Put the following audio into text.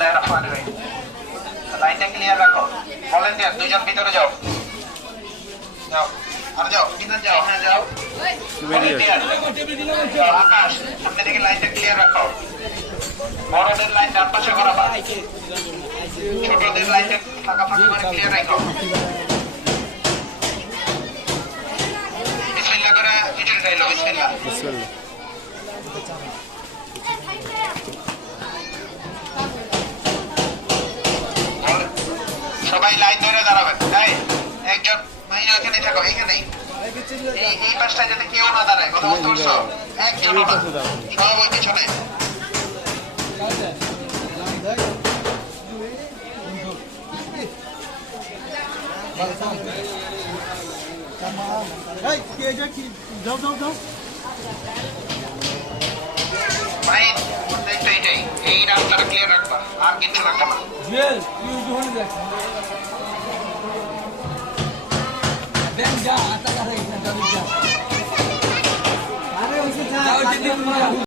বিসমিল্লাহির রহমানির রহিম। লাইনটা ক্লিয়ার রাখো। ভলান্টিয়ার দুইজন ভিতরে যাও, যাও আর যাও, ভিতরে যাও, হ্যাঁ যাও। ভলান্টিয়ার আকাশ, সামনে থেকে লাইনটা ক্লিয়ার রাখো। বড়দের লাইন ডান পাশে করাবা, ছোটদের লাইনটা ফাঁকা ফাঁকা করে ক্লিয়ার রাখো। বিসমিল্লাহ করে খিচুড়ি খাইলো, বিসমিল্লাহ। সবাই লাইন ধরে দাঁড়াবেন। তাই একজন ভাই এখানে থাকো, এখানেই এই পাশটা যাতে কেউ না দাঁড়ায়, কথা বুঝতে পারছো? একজন না, সব ওই পিছনে। ভাই দায়িত্ব এটাই, এই রাস্তাটা ক্লিয়ার রাখবা, আর কিছু রাখবা না।